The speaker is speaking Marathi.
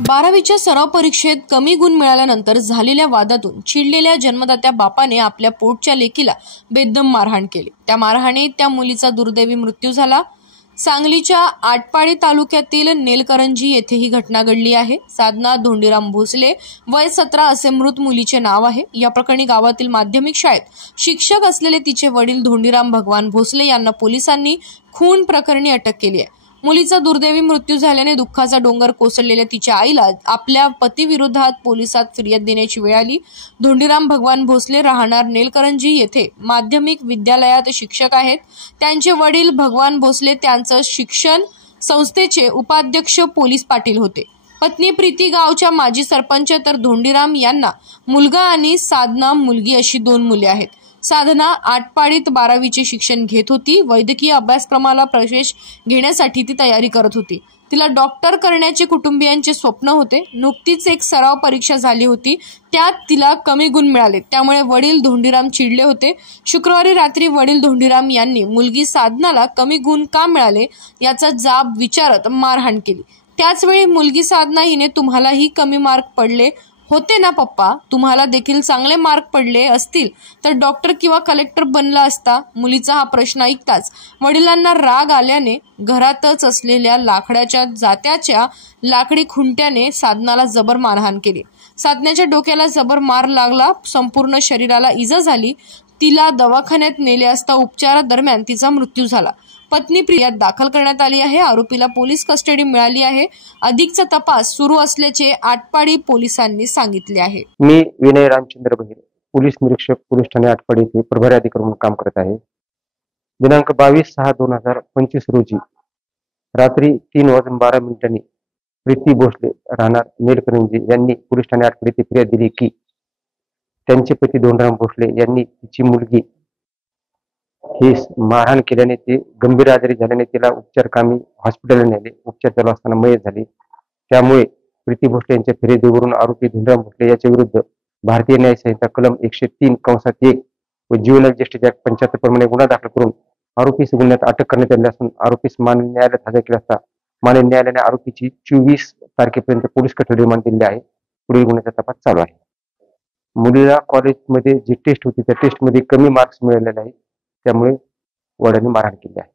12वीच्या सराव परीक्षेत कमी गुण मिळाल्यानंतर झालेल्या वादातून चिडलेल्या जन्मदात्या बापाने आपल्या पोटच्या लेकीला बेदम मारहाण केली। त्या मारहाणीत त्या मुलीचा दुर्दैवी मृत्यू झाला। सांगलीच्या आटपाडी तालुक्यातील नेलकरंजी येथे ही घटना घडली आहे। साधना धोंडीराम भोसले वय 17 असे मृत मुलीचे नाव आहे। या प्रकरणी गावातील माध्यमिक शाळेत शिक्षक असलेले तिचे वडील धोंडीराम भगवान भोसले यांना पोलिसांनी खून प्रकरणी अटक केली आहे। मुलीचा दुर्दैवी मृत्यू झाल्याने दुःखाचा डोंगर कोसळलेल्या तिच्या आईला आपल्या पतीविरोधात पोलिसात फिर्याद देण्याची वेळ आली। धोंडीराम भगवान भोसले राहणार नेलकरंजी येथे माध्यमिक विद्यालयात शिक्षक आहेत। त्यांचे वडील भगवान भोसले त्यांचं शिक्षण संस्थेचे उपाध्यक्ष पोलीस पाटील होते। पत्नी प्रीती गावच्या माजी सरपंच तर धोंडीराम यांना मुलगा आणि साधना मुलगी अशी 2 मुले आहेत। साधना आटपाडीत 12वीचे शिक्षण घेत होती। वैद्यकीय अभ्यासक्रमाला प्रवेश घेण्यासाठी ती तयारी करत होती। तिला डॉक्टर करण्याचे कुटुंबियांचे स्वप्न होते। नुकतीच एक सराव परीक्षा झाली होती, त्यात तिला कमी गुण मिळाले, त्यामुळे वडील धोंडीराम चिडले होते। शुक्रवारी रात्री वडील धोंडीराम यांनी मुलगी साधनाला कमी गुण का मिळाले याचा जाब विचारत मारहाण केली। त्याचवेळी मुलगी साधना हिने तुम्हालाही कमी मार्क पडले होते ना पप्पा, तुम्हाला देखील चांगले मार्क पडले असतील तर डॉक्टर किंवा कलेक्टर बनला असता। मुलीचा हा प्रश्न ऐकताच वडिलांना राग आल्याने घरातच असलेल्या लाकडाच्या जात्याच्या लाकडी खुंट्याने साधनाला जबर मारहाण केली। साधनाच्या डोक्याला जबर मार लागला, संपूर्ण शरीराला इजा झाली। तिला दवाखान्यात नेले असता उपचारादरम्यान तिचा मृत्यू झाला। पत्नी फिर्याद दाखल करण्यात आली आहे। आरोपीला पोलीस कस्टडी मिळाली आहे। अधिकचा तपास सुरू असल्याचे आटपाडी पोलिसांनी सांगितले आहे। मी विनय रामचंद्र बहिरे, पोलीस निरीक्षक, पोलीस ठाणे आटपाडी येथे प्रभारी अधिकारी म्हणून काम करत आहे। दिनांक 22/6/2025 रोजी रात्री 3:12 प्रीती भोसले राहणार नेलकरंजी यांनी पोलीस ठाणे आटपाडी येथे फिर्याद दिली की त्यांचे पती धोंडीराम भोसले यांनी तिची मुलगी ही मारहाण केल्याने ती गंभीर आजारी झाल्याने तिला उपचारकामी हॉस्पिटलला नेले। उपचार चालू असताना मयत झाली। त्यामुळे प्रीती भोसले यांच्या फिर्यादीवरून आरोपी धोंडीराम भोसले याच्या विरुद्ध भारतीय न्याय संहिता कलम 103(1) व ज्युव्हेनाइल जस्टिस ऍक्ट 75 प्रमाणे गुन्हा दाखल करून आरोपीस गुन्ह्यात अटक करण्यात आली असून आरोपीस माननीय न्यायालयात हजर केला असता माननीय न्यायालयाने आरोपीची 24 तारखेपर्यंत पोलीस कोठडी रिमांड दिली आहे। पुढील गुन्ह्याचा तपास चालू आहे। मुलीला कॉलेजमध्ये जी टेस्ट होती त्या टेस्टमध्ये कमी मार्क्स मिळालेले आहेत, त्यामुळे वडिलांनी मारहाण केली आहे।